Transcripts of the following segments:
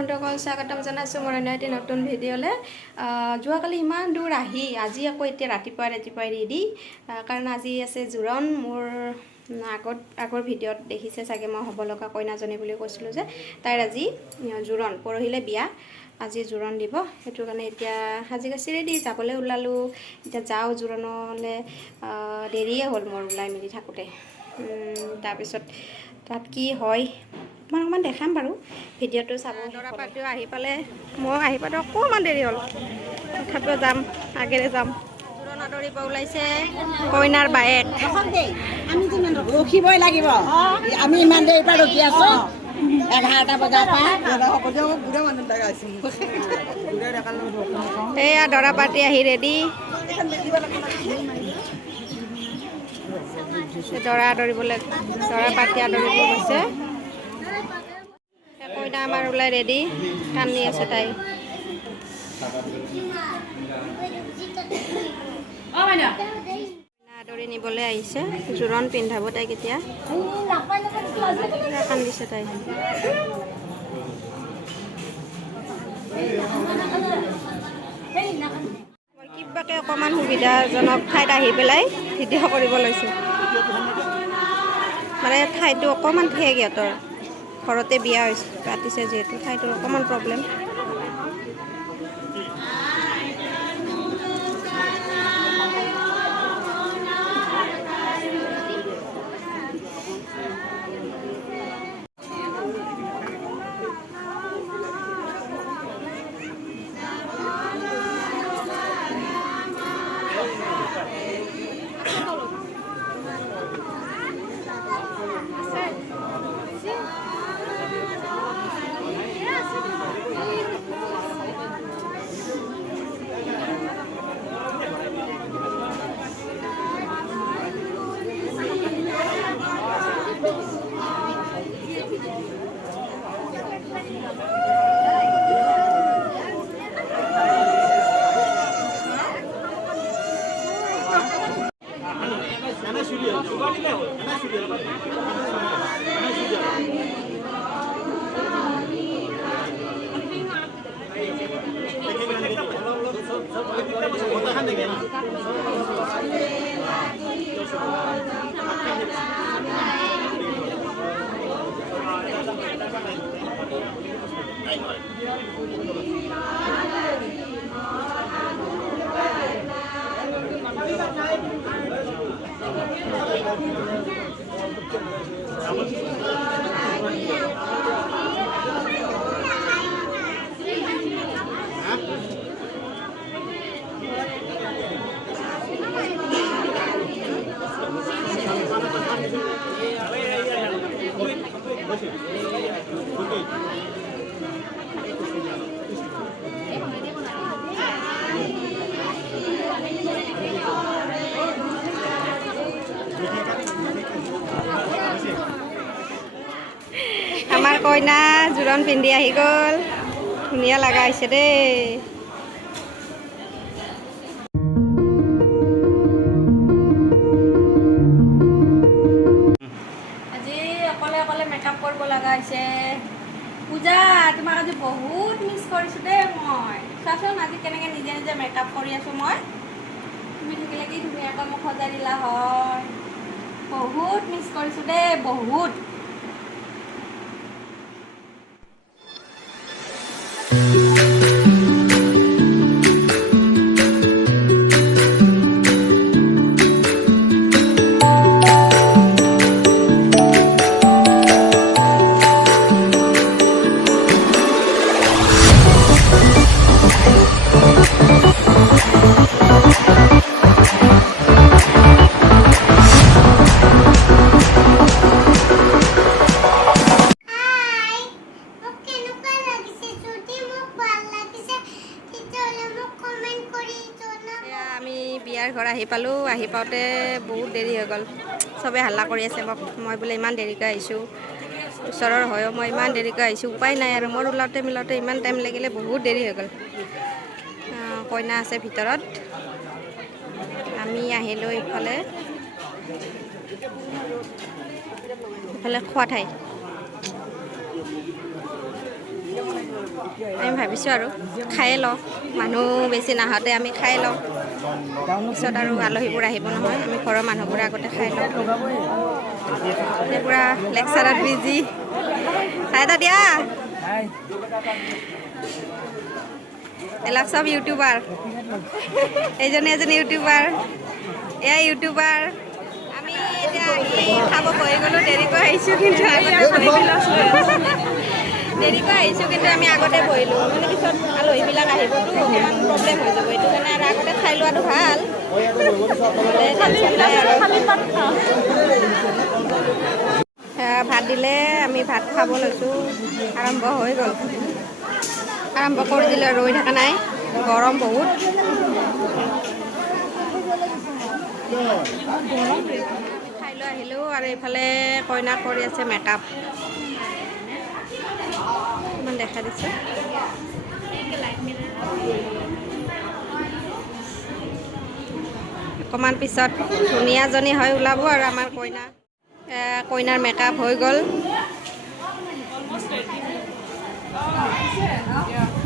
বন্ধুসকল স্বাগতম জানাইছোঁ মোৰ এটি নতুন ভিডিঅ'লৈ। যোৱাকালি ইমান দূৰ আহি আজি আকৌ এতিয়া ৰাতিপুৱাই ৰেডি, কাৰণ আজি আছে জোৰণ। মোৰ আগৰ ভিডিঅ'ত দেখিছে চাগে, মই হ'ব লগা কইনাজনী বুলি কৈছিলোঁ যে তাইৰ আজি জোৰণ, পৰহিলৈ বিয়া, আজি জোৰণ দিব। সেইটো কাৰণে এতিয়া সাজি কাচি ৰেডি যাবলৈ ওলালোঁ। এতিয়া যাওঁ জোৰণলৈ, দেৰিয়ে হ'ল মোৰ ওলাই মেলি থাকোঁতে। তাৰপিছত তাত কি হয় অকণমান দেখাম বাৰু, ভিডিঅ'টো চাব। দৰা পাতিও আহি পালে, মই আহি পালে অকণমান দেৰি হ'ল, তথাপিও যাম, আগেৰে যাম। জোৰণ আদৰিব ওলাইছে কইনাৰ বায়েক। আমি ৰখিবই লাগিব, আমি ইমান দেৰিৰ পৰা ৰখি আছোঁ, 11টা বজাৰ পৰা। এয়া দৰা পাতি আহি ৰেডি, দৰা আদৰিবলৈ, দৰা পাতি আদৰিব গৈছে। কইনা আমাৰ ওলাই ৰেডি, কান্দি আছে তাই। আদৰি নিবলৈ আহিছে, জোৰণ পিন্ধাব তাইক এতিয়া। কান্দিছে তাই। মই কিবাকে অকণমান সুবিধাজনক ঠাইত আহি পেলাই ভিডিঅ' কৰিব লৈছোঁ। মানে ঠাইটো অকণমান ঠেক, সিহঁতৰ ঘৰতে বিয়া হৈছে, পাতিছে যিহেতু ঠাইটোৰ অকণমান প্ৰব্লেম। আমাৰ কইনা জোৰণ পিন্ধি আহি গ'ল, ধুনীয়া লগা হৈছে দেই। আজি অকলে অকলে মেকআপ কৰিব লগা হৈছে। পূজা, তোমাক আজি বহুত মিছ কৰিছোঁ দেই মই। চোৱাচোন আজি কেনেকৈ নিজে নিজে মেকআপ কৰি আছোঁ মই। তুমি থাকিলে কি ধুনীয়াকৈ মোক সজাই দিলা হয়। বহুত মিছ কৰিছোঁ দেই, বহুত। বিয়াৰ ঘৰ আহি পালোঁ, আহি পাওঁতে বহুত দেৰি হৈ গ'ল। চবে হাল্লা কৰি আছে মই বোলে ইমান দেৰিকৈ আহিছোঁ, ওচৰৰ হয়ো মই ইমান দেৰিকৈ আহিছোঁ, উপায় নাই আৰু। মোৰ ওলাওঁতে মিলাওঁতে ইমান টাইম লাগিলে, বহুত দেৰি হৈ গ'ল। কইনা আছে ভিতৰত, আমি আহিলোঁ ইফালে খোৱা ঠাই। আমি ভাবিছোঁ আৰু খাই লওঁ, মানুহ বেছি নাহোঁতে আমি খাই লওঁ, পিছত আৰু আলহীবোৰ আহিব নহয়, আমি ঘৰৰ মানুহবোৰে আগতে খাই লওঁ। পূৰা লেকচাৰত বিজি। চাই এটা দিয়া, এলাক চব ইউটিউবাৰ, এইজনী এজনী ইউটিউবাৰ, এয়া ইউটিউবাৰ। আমি এতিয়া আহি খাব বহি গ'লোঁ, দেৰিকৈ আহিছোঁ কিন্তু দেৰিকৈ আহিছোঁ কিন্তু আমি আগতে বহিলোঁ, মানে পিছত আলহীবিলাক আহিবতো অকণমান প্ৰব্লেম হৈ যাব, এইটো কাৰণে আৰু আগতে খাই লোৱাটো ভাল। ভাত দিলে, আমি ভাত খাব লৈছোঁ, আৰম্ভ হৈ গ'ল, আৰম্ভ কৰি দিলে, ৰৈ থকা নাই, গৰম বহুত। খাই লৈ আহিলোঁ আৰু এইফালে কইনাক কৰি আছে মেকআপ, ইমান দেখা দিছে। অকণমান পিছত ধুনীয়াজনী হৈ ওলাব আৰু আমাৰ কইনা। কইনাৰ মেকআপ হৈ গ'ল,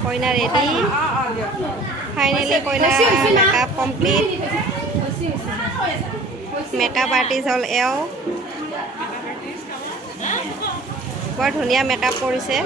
কইনা ৰেডি, ফাইনেলি কইনাৰ মেকআপ কমপ্লিট। মেকআপ আৰ্টিষ্ট হ'ল এওঁ, বৰ ধুনীয়া মেকআপ কৰিছে।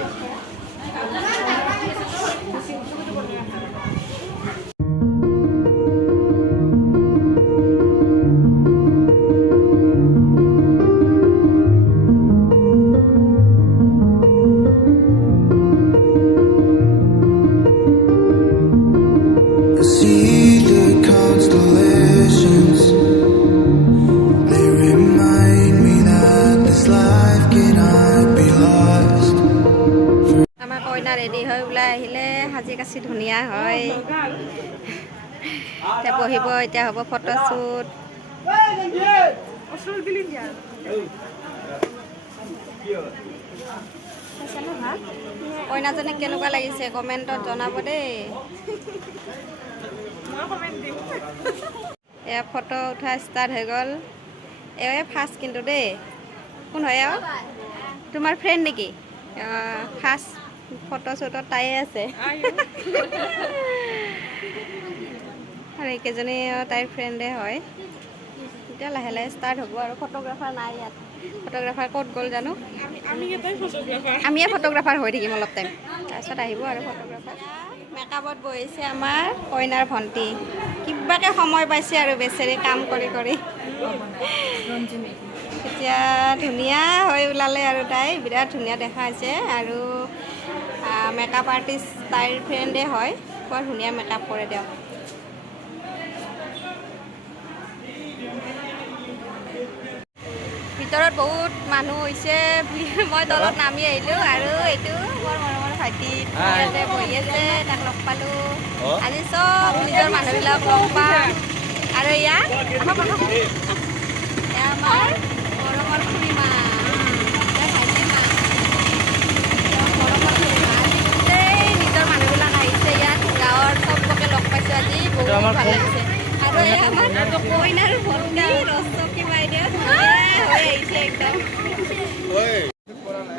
ৰেডি হৈ ওলাই আহিলে, সাজি কাচি ধুনীয়া হয়, এতিয়া বহিব, এতিয়া হ'ব ফটোশ্বুট। কইনাজনীক কেনেকুৱা লাগিছে কমেণ্টত জনাব দেই। এয়া ফটো উঠা ষ্টাৰ্ট হৈ গ'ল, এয়ে ফাৰ্ষ্ট কিন্তু দেই। কোন হয় আৰু তোমাৰ ফ্ৰেণ্ড নেকি? ফাৰ্ষ্ট ফটো শ্বুটত তাইয়ে আছে আৰু এইকেইজনী তাইৰ ফ্ৰেণ্ডে হয়। এতিয়া লাহে লাহে ষ্টাৰ্ট হ'ব আৰু ফটোগ্ৰাফাৰ নাই ইয়াত, ফটোগ্ৰাফাৰ ক'ত গ'ল জানো, আমিয়ে ফটোগ্ৰাফাৰ হৈ থাকিম অলপ টাইম, তাৰপিছত আহিব আৰু ফটোগ্ৰাফাৰ। মেকআপত বহিছে আমাৰ কইনাৰ ভণ্টি, কিবাকৈ সময় পাইছে আৰু বেচেৰি কাম কৰি কৰি। এতিয়া ধুনীয়া হৈ ওলালে আৰু তাই, বিৰাট ধুনীয়া দেখাইছে আৰু মেকআপ আৰ্টিষ্ট তাইৰ ফ্ৰেণ্ডে হয়, বৰ ধুনীয়া মেকআপ কৰে দিয়ক। ভিতৰত বহুত মানুহ হৈছে, মই তলত নামি আহিলোঁ আৰু এইটো বৰ মৰমৰ ভাইটি ইয়াতে বহি আছে, তাক লগ পালোঁ। আজি চব নিজৰ মানুহবিলাক লগ পাম আৰু এয়া আমাৰ মৰমৰ খুৰীমা, ভাইটিৰ মা, মৰমৰ খুৰীমা। আজি গোটেই নিজৰ মানুহবিলাক আহিছে ইয়াত, গাঁৱৰ চবকে লগ পাইছোঁ আজি, বহুত ভাল লাগিছে। আৰু এই আমাৰ কইনাৰ ভণ্টি ৰচকী বাইদেউ হৈ আহিছে একদম।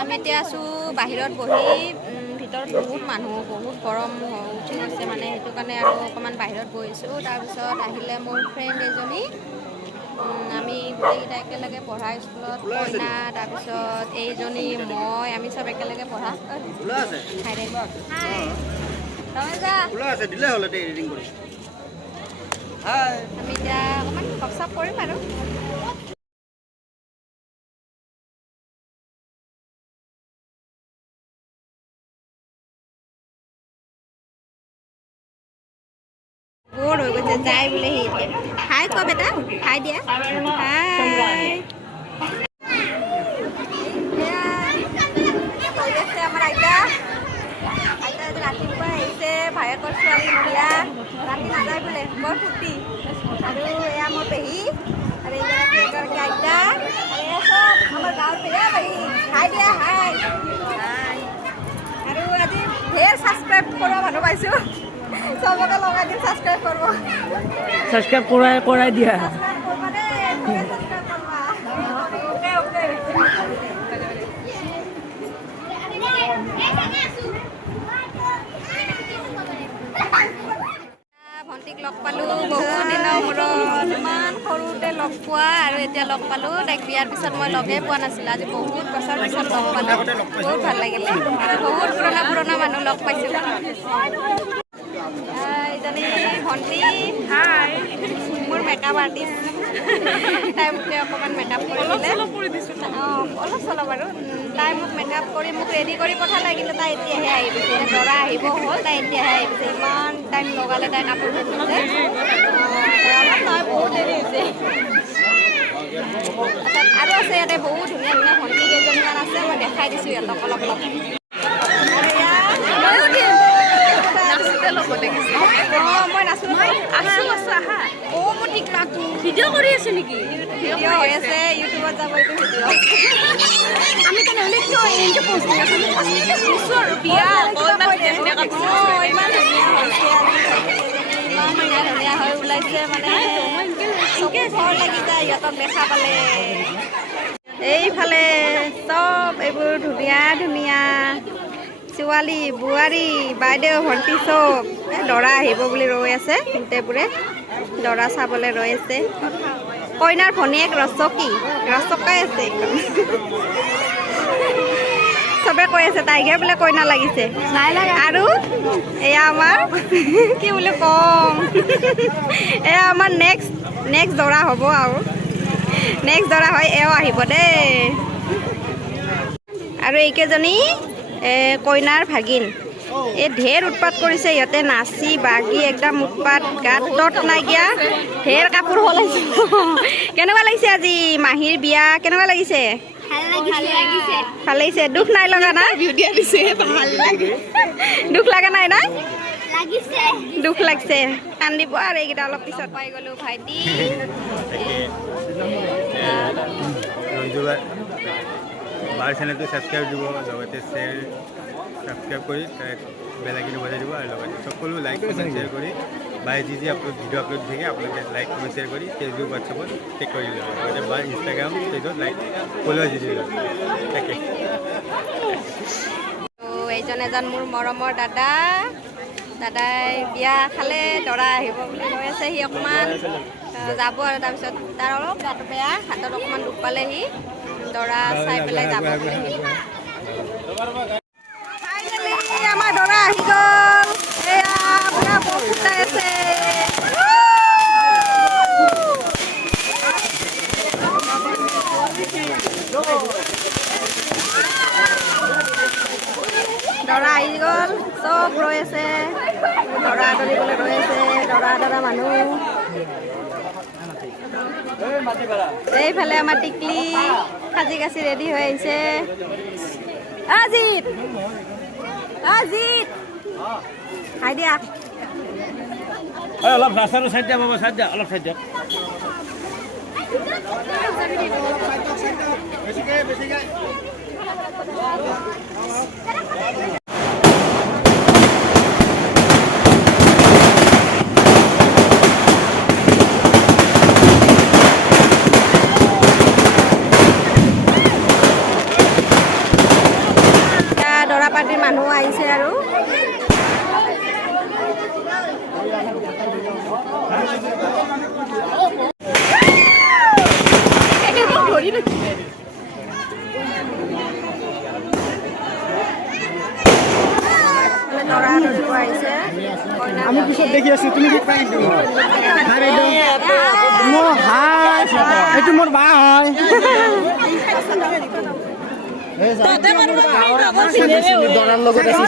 আমি এতিয়া আছোঁ বাহিৰত বহি, ভিতৰত বহুত মানুহ, বহুত গৰম উঠি গৈছে মানে, সেইটো কাৰণে আৰু অকণমান বাহিৰত বহিছোঁ। তাৰপিছত আহিলে মোৰ ফ্ৰেণ্ড এজনী, আমি গোটেইকেইটা একেলগে পঢ়া স্কুলত, কইনা, তাৰপিছত এইজনী, মই, আমি চব একেলগে পঢ়া। আমি এতিয়া অকণমান গপচপ কৰিম আৰু। বৰ হৈ গৈছে, যাই বোলে সি এতিয়া। হাই ক বেটা, হাই দিয়া, হাই। আমাৰ আইতা, আইতা আজি ৰাতিপুৱাই আহিছে, ভায়েকৰ ছোৱালী বিয়া, ৰাতি নাযায় বোলে, বৰ ফূৰ্তি। আৰু এয়া মোৰ পেহী, আৰু এগৰাকী আইতা, আৰু এয়া চব আমাৰ গাঁৱৰ পেহী, হাই দিয়া, হাই। আৰু আজি ঢেৰ ছাবস্ক্ৰাইব কৰা মানুহ পাইছোঁ, চবকে লগাই দিম ছাবস্ক্ৰাইব কৰিব। ছাবস্ক্ৰাইব কৰাই দিয়া। পালোঁ তাইক বিয়াৰ পিছত মই লগেই পোৱা নাছিলোঁ আজি বহুত বছৰ পিছত লগ পালোঁ বহুত ভাল লাগিলে বহুত পুৰণা মানুহ লগ পাইছোঁ এইজনী ভণ্টি হাই মোৰ মেকআপ আৰ্টিষ্ট তাই মোকে অকণমান মেকআপ কৰি দিলে অলপ চলপ বাৰু তাই মোক মেকআপ কৰি মোক ৰেডি কৰি পঠালে কিন্তু তাই এতিয়াহে আহি গৈছে দৰা আহিব হ'ল তাই এতিয়াহে আহি গৈছে ইমান টাইম লগালে তাই কাপোৰ পিন্ধিছে অলপ নহয় বহুত দেৰি হৈছে আৰু আছে ইয়াতে বহুত ধুনীয়া ধুনীয়া ভণ্টি কেইজনীমান আছে মই দেখাই দিছোঁ সিহঁতক অলপ অলপ মই নাচো মোৰ টিকটকটো ভিডিঅ' কৰি আছো নেকি ভিডিঅ' হৈ আছে ইউটিউবত যাব এইটো ভিডিঅ' আমি তেনেহ'লে কিয় এনেকৈ পষ্ট দি আছোঁ ইমান ধুনীয়া হৈছে ইমান ধুনীয়া হৈ ওলাইছে মানে চকু ভৰ লাগি যায় সিহঁতক দেখা পালে এইফালে চব এইবোৰ ধুনীয়া ধুনীয়া ছোৱালী বোৱাৰী বাইদেউ ভণ্টি চব দৰা আহিব বুলি ৰৈ আছে গোটেইবোৰে দৰা চাবলৈ ৰৈ আছে কইনাৰ ভনীয়েক ৰচকাই আছে চবে কৈ আছে তাইকে বোলে কইনা লাগিছে আৰু এয়া আমাৰ কি বুলি কম এয়া আমাৰ নেক্সট দৰা হ'ব আৰু নেক্সট দৰা হয় এও আহিব দেই আৰু এইকেইজনী কইনাৰ ভাগিন এই ঢেৰ উৎপাত কৰিছে সিহঁতে নাচি বাগি একদম উৎপাত গাত তত নাইকিয়া ঢেৰ কাপোৰ সলাইছে কেনেকুৱা লাগিছে আজি মাহীৰ বিয়া কেনেকুৱা লাগিছে ভাল লাগিছে দুখ নাই লগা না দুখ লগা নাই না দুখ লাগিছে কান্দিব আৰু এইকেইটা অলপ পিছত পাই গ'লো ভাইটি বাৰ চেনেলটো ছাবস্ক্ৰাইব দিব লগতে ছাবস্ক্ৰাইব কৰি বেল আইকনটো বজাই দিব আৰু লগতে সকলো লাইক কমেণ্ট শ্বেয়াৰ কৰি বাই যি ভিডিঅ' আপলোড থাকে আপোনালোকে লাইক কমেণ্ট শ্বেয়াৰ কৰি ফেচবুক হোৱাটছএপত চেক কৰি দিব লগতে বা ইনষ্টাগ্ৰাম পেজত লাইক ফ'ল' দি দিব তাকে এইজন এজন মোৰ মৰমৰ দাদাই বিয়া খালে দৰা আহিব বুলি কৈ আছে সি অকণমান যাব আৰু তাৰপিছত তাৰ অলপ গাটো বেয়া হাতত অকণমান দুখ পালে সি দৰা চাই পেলাই যাব বুলি আমাৰ দৰা আহি গ'ল এয়া আপোনাৰ বহুত ফুটাই আছে দৰা আহি গ'ল চব ৰৈ আছে দৰা আদৰিবলৈ ৰৈ আছে দৰা মানুহ এইফালে আমাৰ টিকলি সাজি কাচি ৰেডি হৈ আহিছে আজিত হাই দিয়া অলপ ৰাস্তাটো চাইড দিয়া বাবা চাইড দিয়া অলপ চাইড দিয়া দৰা পাৰ্টিৰ মানুহ আহিছে আৰু আমি পিছত দেখি আছো তুমি কি পাই এইটো মোৰ বা হয় দৰাৰ লগত এইটো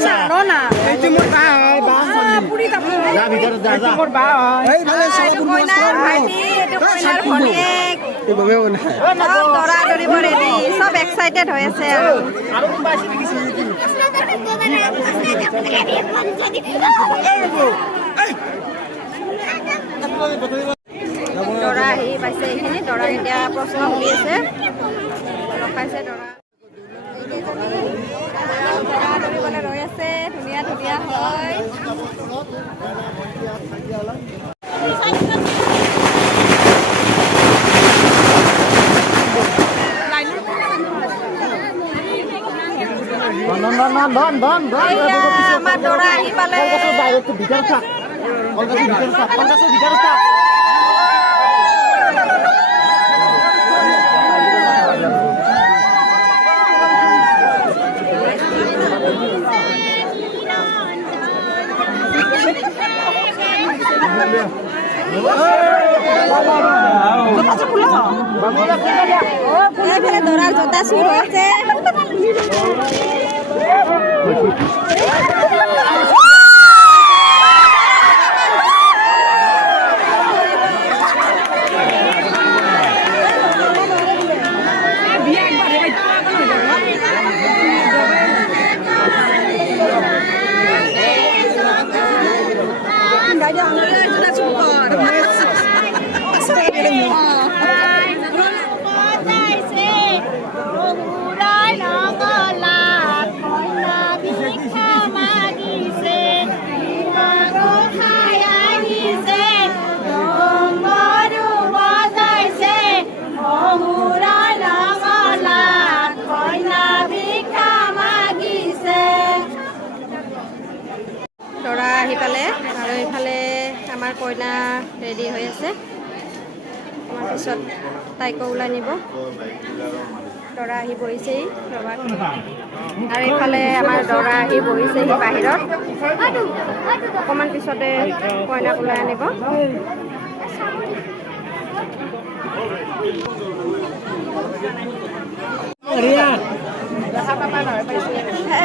মোৰ বা হয় দৰা দৌৰিব ৰেডি চব এক্সাইটেড হৈ আছে আৰু দৰা আহি পাইছে এইখিনি দৰা এতিয়া প্ৰশ্ন সুধি আছে ৰখাইছে দৰা দৌৰিবলৈ ৰৈ আছে ধুনীয়া হয় আমাৰ দৰা আহি পালে জোতা চুৰ হৈছে দৰা আহি পালে আৰু এইফালে আমাৰ কইনা ৰেডি হৈ আছে আমাৰ পিছত তাইকো ওলাই নিব দৰা আহি বহিছেহি ৰবা আৰু এইফালে আমাৰ দৰা আহি বহিছেহি বাহিৰত অকণমান পিছতে কইনাক ওলাই আনিব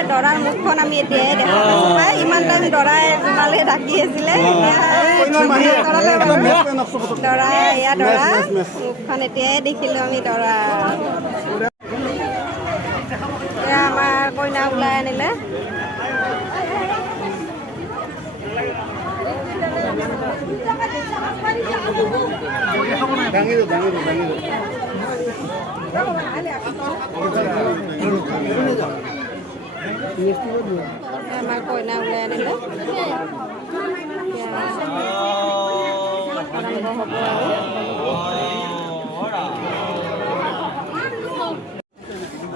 দৰাৰ মুখখন আমি এতিয়াই দেখা পাইছোঁ পাই ইমান টাইম দৰাই জোমালে ঢাকি আছিলে দৰা এয়া দৰা মুখখন এতিয়াই দেখিলোঁ আমি দৰা এয়া আমাৰ কইনা ওলাই আনিলে আমাৰ কইনা ওলাই আনিলে আৰম্ভ হ'ব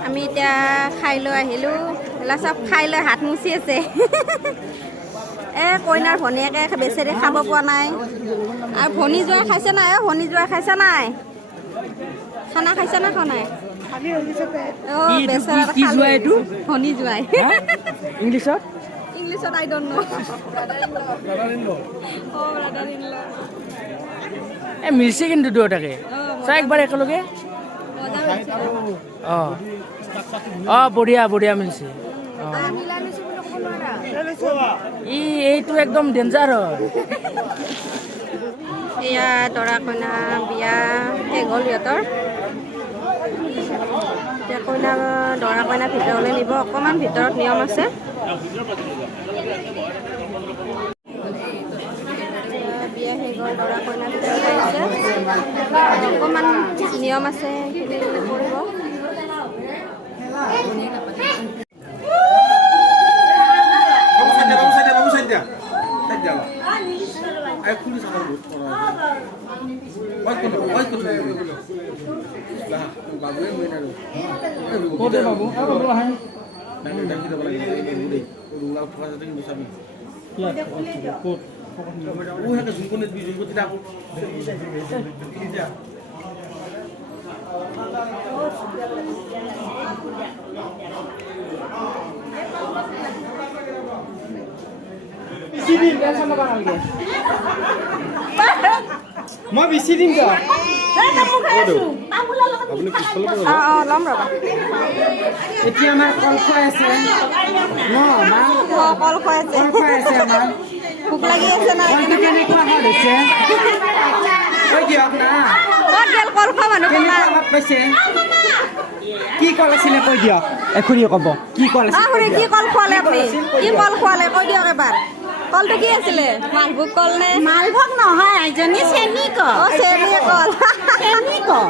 আমি এতিয়া খাই লৈ আহিলোঁ এলা চব খাই লৈ হাত মুচি আছে কইনাৰ ভনীয়েকে বেচেৰি খাব পোৱা নাই আৰু ভনী জোৱাই খাইছে নাই ভনী জোৱাই খাইছে নাই খানা খাইছে না খোৱা নাই ভনী জোৱাই ইংলিছত আই ডন্ট নো মিলছে কিন্তু দুয়োটাকে চাই একবাৰ একেলগে বঢ়িয়া বঢ়িয়া মিলছে এইটো একদম ডেঞ্জাৰ হয় এয়া দৰা কইনা বিয়া শেষ হ'ল সিহঁতৰ এতিয়া কইনা দৰা কইনা ভিতৰলৈ নিব অকণমান ভিতৰত নিয়ম আছে বিয়া শেষ হ'ল দৰা কইনা ভিতৰলৈ আহিছে অকণমান নিয়ম আছে সেইখিনি কৰিব মই বেছি দিম তো ল'ম ৰ'বা এতিয়া আমাৰ কল খুৱাই আছে কল খুৱাই আছে আমাৰ ভোক লাগি আছে না কলটো কেনেকুৱা সোৱাদ হৈছে কৈ দিয়ক না ক'ত গেল কল খোৱা মানুহ কেনেকুৱা সোৱাদ পাইছে কি কল আছিলে কৈ দিয়ক এখুৰী ক'ব কি কল খুৰী কি কল খোৱালে আপুনি কি কল খোৱালে কৈ দিয়ক এবাৰ কলটো কি আছিলে মালভোগ কল নে মালভোগ নহয় এজনী চেনী কল চেনী কল চেনী কল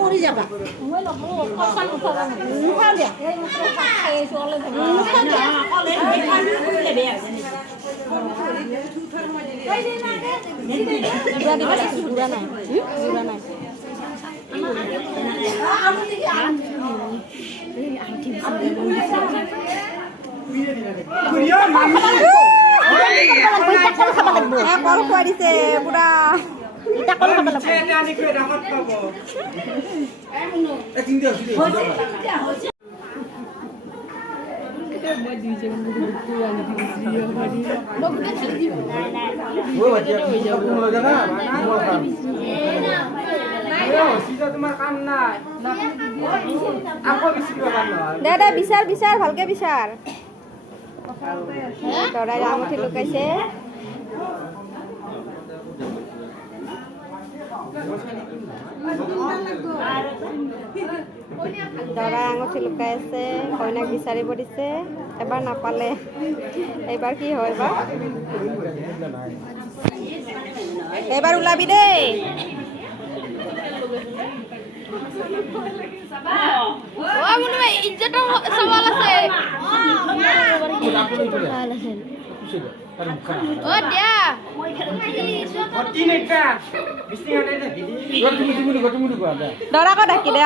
পৰি যাবা গুড়া নাই কল খুৱাই দিছে পুৰা দে বিচাৰ ভালকে বিচাৰ দৰাই আঙুঠি লুকাইছে দৰাই আঙুঠি লুকাই আছে কইনাক বিচাৰিব দিছে এবাৰ নাপালে এইবাৰ কি হয় এইবাৰ ওলাবি দেই দৰাকো ডাকি দে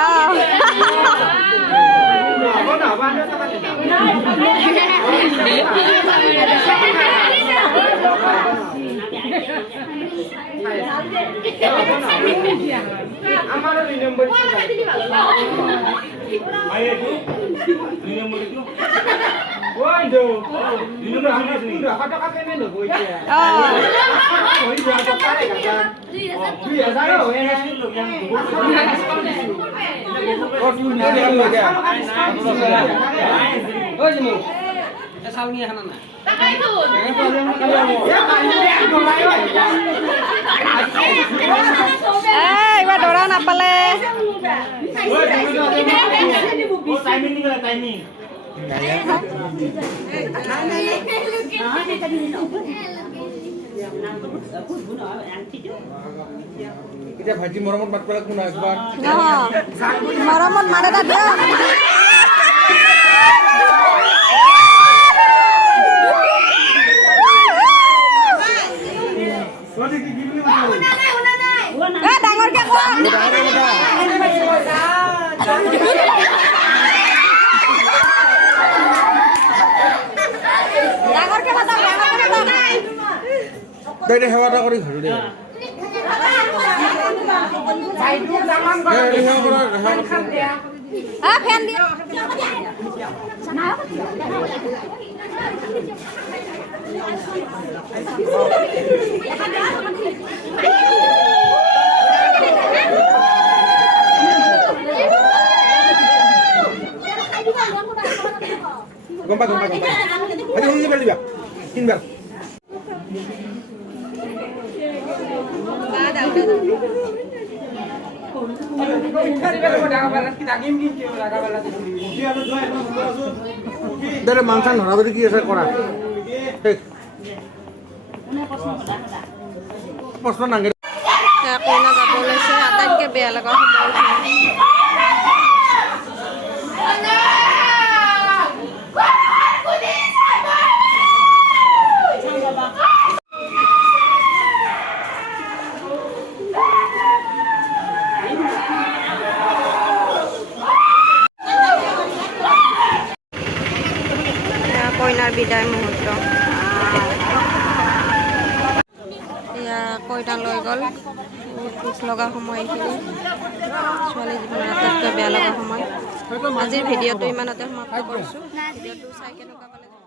এইবাৰ দৰা নাপালে এতিয়া ভাইটি মৰমত মাত পেলাই কোন একবাৰ মৰমত মাৰে দা দিয়ক ডাঙৰকে দে সেৱা এটা কৰি ঘৰ দে ফেন দিয়া গম পা আজি শুনিবাৰ দিবা তিনবাৰ দে মান চান ধৰা যদি কি আছে কৰা প্ৰশ্ন নাগে কইনা যাব ওলাইছে আটাইতকৈ বেয়া লগা কইনাৰ বিদায় মুহূৰ্ত এয়া কইনা লৈ গ'ল বহুত দুখ লগা সময় এইখিনি ছোৱালী জীৱনৰ আটাইতকৈ বেয়া লগা সময় আজিৰ ভিডিঅ'টো ইমানতে সমাপ্ত কৰিছোঁ ভিডিঅ'টো চাই কেনেকুৱা পালে